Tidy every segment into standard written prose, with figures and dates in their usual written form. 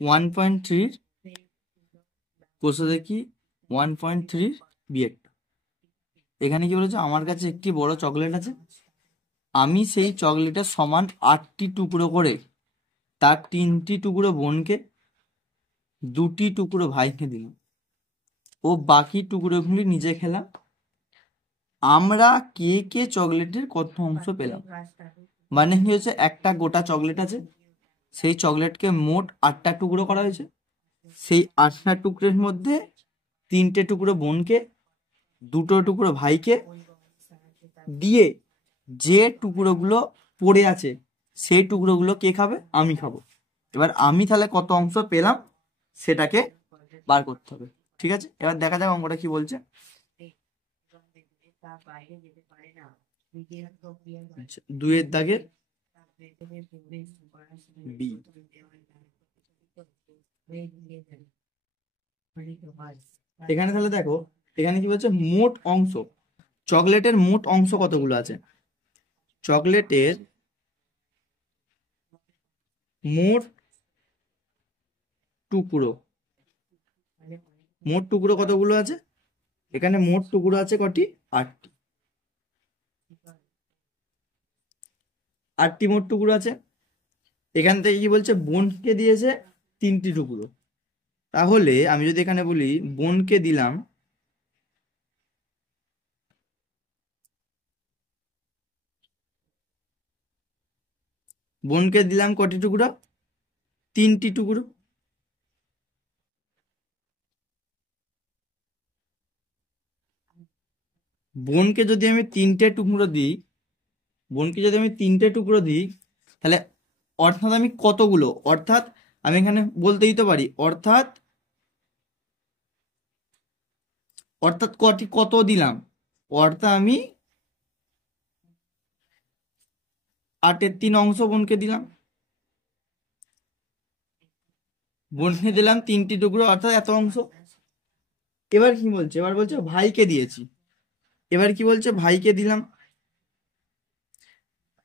1.3 কোষে দেখি 1.3 বিয়োগটা। এখানে কি বলেছে, আমার কাছে একটি বড় চকলেট আছে, আমি সেই চকলেটের সমান 8টি টুকরো করে তার 3টি টুকরো বোনকে, 2টি টুকরো ভাইকে দিলাম ও বাকি টুকরোগুলি নিজে খেলাম। আমরা কে কে চকলেটের কত অংশ পেলাম? মানে কি হচ্ছে, একটা গোটা চকলেট আছে, সেই চকলেটকে মোট 8টা টুকরো করা হয়েছে, সেই 8টা টুকরোর মধ্যে 3টে টুকরো বোনকে, 2টো টুকরো ভাইকে দিয়ে যে টুকরোগুলো পড়ে আছে সেই টুকরোগুলো কে খাবে? আমি খাবো। এবার আমি তাহলে কত অংশ পেলাম সেটাকে বার করতে হবে। ঠিক আছে, এবার দেখা যাক অঙ্কটা কি বলছে। 2 এর দাগের বি। এখানে তাহলে দেখো, এখানে কি বলছে, মোট অংশ, চকলেটের মোট অংশ কতগুলো আছে? চকলেটের মোট টুকরো, মোট টুকরো কতগুলো আছে? এখানে মোট টুকরো আছে কটি? 8টি। 8টি মোট টুকরো আছে। এখান থেকে কি বলছে, বোনকে দিয়েছে 3টি টুকরো। তাহলে আমি যদি এখানে বলি বোনকে দিলাম, বোনকে দিলাম কটি টুকরো? 3টি টুকরো। বোনকে যদি আমি 3টে টুকরো দিই, বোনকে যদি আমি 3টে টুকরো দিই, তাহলে অর্থাৎ আমি কতগুলো, অর্থাৎ আমি এখানে বলতে দিতে পারি অর্থাৎ অর্থাৎ কটি, কত দিলাম, অর্থাৎ আমি 8-এর 3 অংশ বোনকে দিলাম, বোনকে দিলাম 3টি টুকরো অর্থাৎ এত অংশ। এবার কি বলছে, এবার বলছে ভাইকে দিয়েছি, এবার কি বলছে, ভাইকে দিলাম,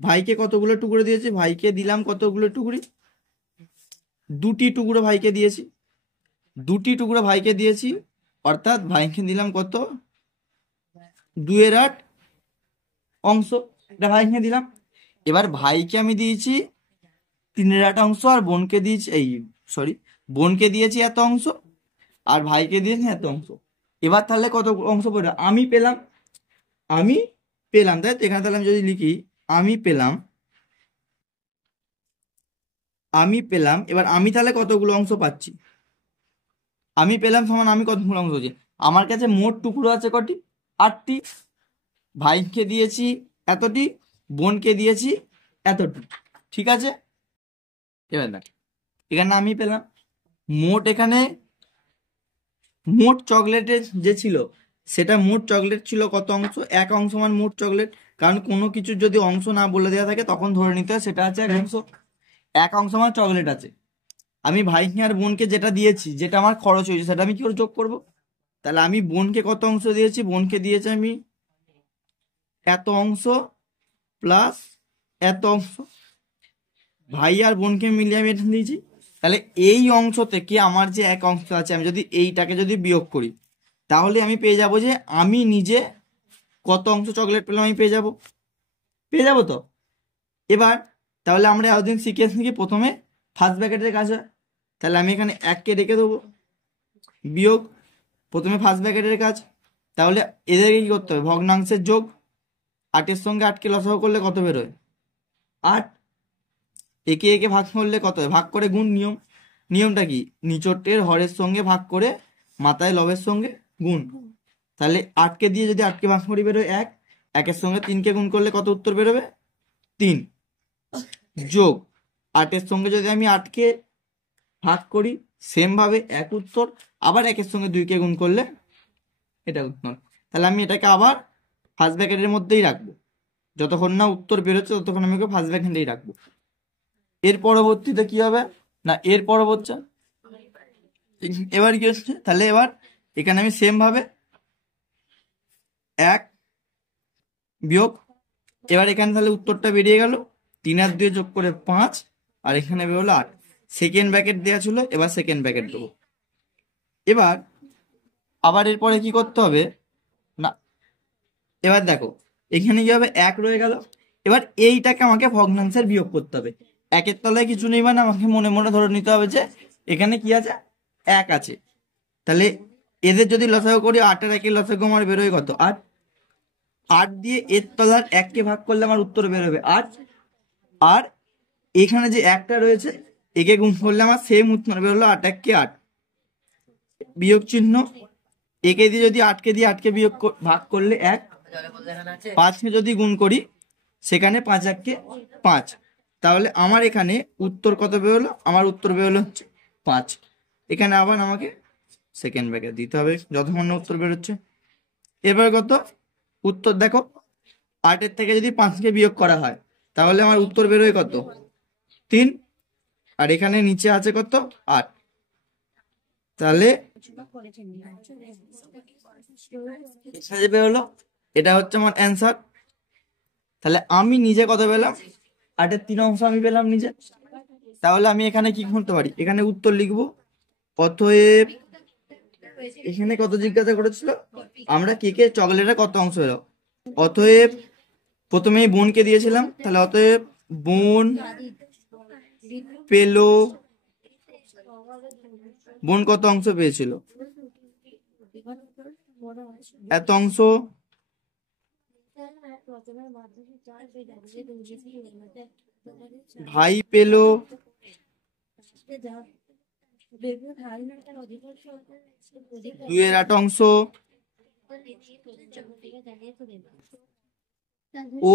ভাইকে কতগুলো টুকরো দিয়েছি? ভাইকে দিলাম কতগুলো টুকরি? 2টি টুকরো ভাইকে দিয়েছি, 2টি টুকরো ভাইকে দিয়েছি, অর্থাৎ ভাইকে দিলাম কত? 2-এর 8 অংশ, এটা ভাইকে দিলাম। এবার ভাইকে আমি দিয়েছি 3-এর 8 অংশ, আর বোনকে দিয়েছি বোনকে দিয়েছি এত অংশ, আর ভাইকে দিয়েছি এত অংশ। এবার তাহলে কত অংশ পড়ে আমি পেলাম? আমি পেলাম, তাই তো? এখানে তাহলে আমি যদি লিখি আমি পেলাম, আমি পেলাম, এবার আমি তাহলে কতগুলো অংশ পাচ্ছি? আমি পেলাম সমান আমি কতগুলো অংশ পাচ্ছি? আমার কাছে মোট টুকরো আছে কটি? 8টি। ভাইকে দিয়েছি এতটি, বোনকে দিয়েছি এতটি। ঠিক আছে, এবার দেখ, এখানে আমি পেলাম মোট, এখানে মোট চকলেটের যে ছিল সেটা মোট চকলেট ছিল কত অংশ? 1 অংশ মান মোট চকলেট, কারণ কোনো কিছুর যদি অংশ না বলে দেওয়া থাকে তখন ধরে নিতে হয় সেটা আছে 1 অংশ। 1 অংশ মান চকলেট আছে, আমি ভাইকে আর বোনকে যেটা দিয়েছি, যেটা আমার খরচ হয়েছে, সেটা আমি কি করে যোগ করব? তাহলে আমি বোনকে কত অংশ দিয়েছি? বোনকে দিয়েছি আমি এত অংশ প্লাস এত অংশ, ভাই আর বোনকে মিলিয়ে আমি এটা দিয়েছি। তাহলে এই অংশ থেকে আমার যে 1 অংশ আছে, আমি যদি এইটাকে যদি বিয়োগ করি, তাহলে আমি পেয়ে যাব যে আমি নিজে কত অংশ চকলেট পেলাম, আমি পেয়ে যাব তো। এবার তাহলে আমরা এতদিন শিখেছি কি, প্রথমে ফার্স্ট ব্র্যাকেটের কাজ হয়, তাহলে আমি এখানে 1কে রেখে দেবো, বিয়োগ, প্রথমে ফার্স্ট ব্র্যাকেটের কাজ, তাহলে এদেরকে কি করতে হবে? ভগ্নাংশের যোগ, 8-এর সঙ্গে 8কে লসাগু করলে কত বেরোয়? 8। একে একে ভাগ করলে কত হয়? ভাগ করে গুণ নিয়ম, নিয়মটা কি? নিচটের হরের সঙ্গে ভাগ করে মাথায় লবের সঙ্গে গুণ। তাহলে 8কে দিয়ে যদি 8কে ভাগ করি বেরোয় 1, 1-এর সঙ্গে 3কে গুণ করলে কত উত্তর বেরোবে? 3, যোগ 8-এর সঙ্গে যদি আমি 8কে ভাগ করি সেম ভাবে 1 উত্তর, আবার 1-এর সঙ্গে 2কে গুণ করলে এটা উত্তর। তাহলে আমি এটাকে আবার ফার্স্ট ব্র্যাকেটের মধ্যেই রাখবো, যতক্ষণ না উত্তর বেরোচ্ছে ততক্ষণ আমি ওকে ফার্স্ট ব্র্যাকেটেই রাখবো। এর পরবর্তীতে কি হবে না, এর পরবর্তী এবার কি হচ্ছে, তাহলে এবার এখানে আমি সেম ভাবে 1 বিয়োগ, এবার এখানে তাহলে উত্তরটা বেরিয়ে গেল 3 আর 2 যোগ করে 5, আর এখানে বেরোলো 8। সেকেন্ড ব্র্যাকেট দেওয়া ছিল, এবার সেকেন্ড ব্র্যাকেট দেবো। এবার আবার এরপরে কি করতে হবে না, এবার দেখো এখানে কি হবে, 1 রয়ে গেল। এবার এইটাকে আমাকে ভগ্নাংশের বিয়োগ করতে হবে। 1-এর তলায় কিছু নেই মানে আমাকে মনে মনে ধরে নিতে হবে যে এখানে কি আছে, 1 আছে। তাহলে এদের যদি লসাগু করি, 8 আর 1-এর লসাগু আমার বেরোয় কত, 8। 8 দিয়ে এর তলার 1-কে ভাগ করলে আমার উত্তর বেরোবে 8। আর এখানে যে 1টা রয়েছে, একে গুণ করলে আমার সেম উত্তর বেরোলো 8-1-কে 8। বিয়োগ চিহ্ন, একে দিয়ে যদি 8-কে দিয়ে 8-কে বিয়োগ ভাগ করলে 1। 5-কে যদি গুণ করি, সেখানে 5-1-কে 5। তাহলে আমার এখানে উত্তর কত বেরোলো, আমার উত্তর বেরোলো হচ্ছে 5। এখানে আবার আমাকে সেকেন্ড ব্র্যাকেট দিতে হবে যতক্ষণ না উত্তর বেরোচ্ছে। এবার কত উত্তর দেখো, 8-এর থেকে যদি 5-কে বিয়োগ করা হয় তাহলে আমার উত্তর বেরোয় কত, 3। আর এখানে নিচে আছে কত, 8। তাহলে বেরোলো, এটা হচ্ছে আমার অ্যান্সার। তাহলে আমি নিজে কত পেলাম, 8-এর 3 অংশ আমি পেলাম নিজে। তাহলে আমি এখানে কি করতে পারি, এখানে উত্তর লিখবো। অতএব এখানে কত জিজ্ঞাসা করেছিল, আমরা কেকে চকলেটের কত অংশ পেল। অতএব প্রথমে বোনকে দিয়েছিলাম, তাহলে অতএব বোন পেল, বোন কত অংশ পেয়েছিল, এত অংশ। ভাই পেল 2-এর 8 অংশ। ও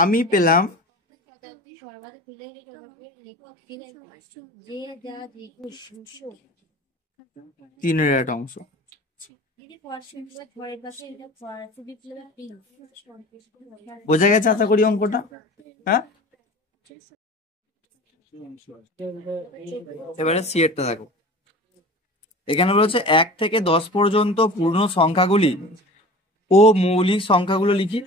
আমি পেলাম 3-এর 8 অংশ। বোঝা গেছে আশা করি অঙ্কটা? হ্যাঁ, এবারে সি এরটা দেখো। এখানে বলেছে 1 থেকে 10 পর্যন্ত পূর্ণ সংখ্যাগুলি ও মৌলিক সংখ্যাগুলো লিখি।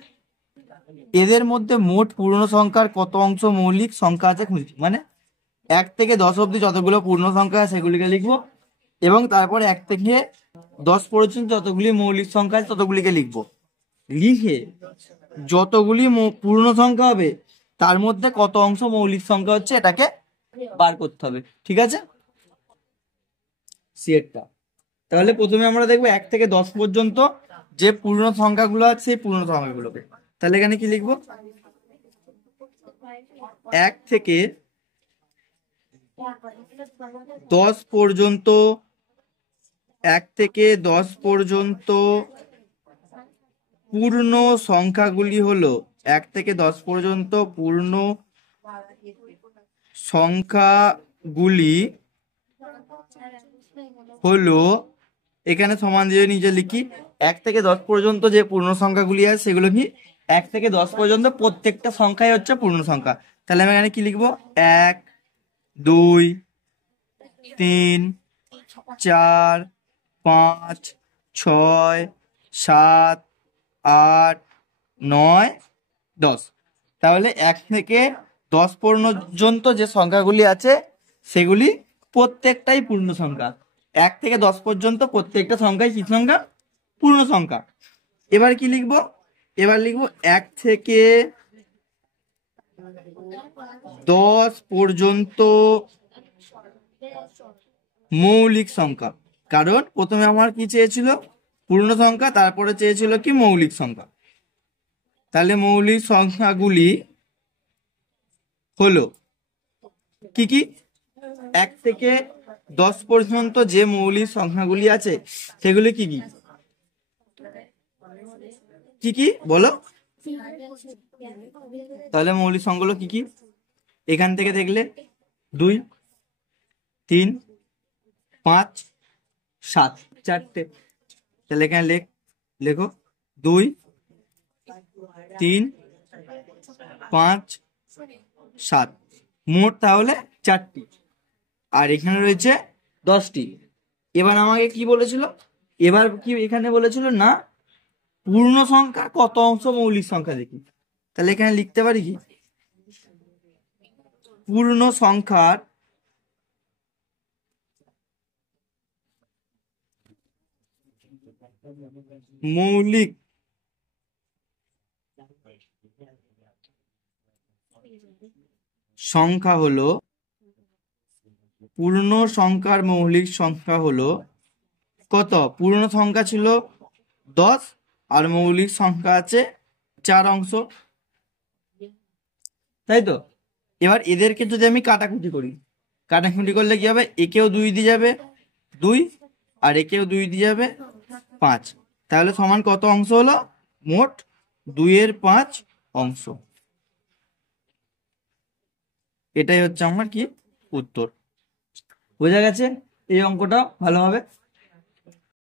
এদের মধ্যে মোট পূর্ণ সংখ্যার কত অংশ মৌলিক সংখ্যা আছে খুঁজি। মানে 1 থেকে 10 অব্দি যতগুলো পূর্ণ সংখ্যা আছে সেগুলিকে লিখবো, এবং তারপর 1 থেকে 10 পর্যন্ত যতগুলি মৌলিক সংখ্যা আছে ততগুলিকে লিখবো। লিখে যতগুলি পূর্ণ সংখ্যা হবে তার মধ্যে কত অংশ মৌলিক সংখ্যা হচ্ছে এটাকে বার করতে হবে। ঠিক আছে, সিএরটা। তাহলে প্রথমে আমরা দেখবো 1 থেকে 10 পর্যন্ত যে পূর্ণ সংখ্যাগুলো আছে সেই পূর্ণ সংখ্যাগুলোকে। তাহলে এখানে কি লিখবো, 1 থেকে 10 পর্যন্ত, 1 থেকে 10 পর্যন্ত পূর্ণ সংখ্যাগুলি হলো, 1 থেকে 10 পর্যন্ত পূর্ণ সংখ্যাগুলি হলো, এখানে সমান দিয়ে নিজে লিখি, 1 থেকে 10 পর্যন্ত যে পূর্ণ সংখ্যাগুলি আছে সেগুলো কি, 1 থেকে 10 পর্যন্ত প্রত্যেকটা সংখ্যাই হচ্ছে পূর্ণ সংখ্যা। তাহলে আমি এখানে কি লিখবো, 1, 2, 3, 4, 5, 6, 7, 8, 9, 10। তাহলে 1 থেকে 10 পর্যন্ত যে সংখ্যাগুলি আছে সেগুলি প্রত্যেকটাই পূর্ণ সংখ্যা। 1 থেকে 10 পর্যন্ত প্রত্যেকটা সংখ্যাই কি সংখ্যা, পূর্ণ সংখ্যা। এবার কি লিখবো, এবার লিখবো 1 থেকে 10 পর্যন্ত মৌলিক সংখ্যা। কারণ প্রথমে আমার কি চেয়েছিল, পূর্ণ সংখ্যা, তারপরে চেয়েছিল কি মৌলিক সংখ্যা। তাহলে মৌলিক সংখ্যাগুলি হলো কি কি, 1 থেকে 10 পর্যন্ত যে মৌলিক সংখ্যাগুলি আছে সেগুলি কি কি, কি কি বলো। তাহলে মৌলিক সংখ্যাগুলো কি কি, এখান থেকে দেখলে 2, 3, 5, 7, 4টে। তাহলে এখানে লেখো 2, 3, 5, 7, মোট তাহলে 4টি। আর এখানে রয়েছে 10টি। এবার আমাকে কি বলেছিল, এবার কি এখানে বলেছিল না পূর্ণ সংখ্যার কত অংশ মৌলিক সংখ্যা দেখি। তাহলে এখানে লিখতে পারি কি, পূর্ণ সংখ্যার মৌলিক সংখ্যা হলো পূর্ণ সংখ্যার মৌলিক সংখ্যা হলো কত? পূর্ণ সংখ্যা ছিল 10 আর মৌলিক সংখ্যা আছে 4 অংশ, তাই তো? এবার এদেরকে যদি আমি কাটাকুটি করি, কাটাকুটি করলে কি হবে? একেও 2 দিয়ে যাবে 2, আর একেও 2 দিয়ে যাবে 5, তাহলে সমান কত অংশ হলো? মোট 2/5 অংশ। এটাই হচ্ছে আমার কি উত্তর। বোঝা গেছে এই অঙ্কটা ভালোভাবে?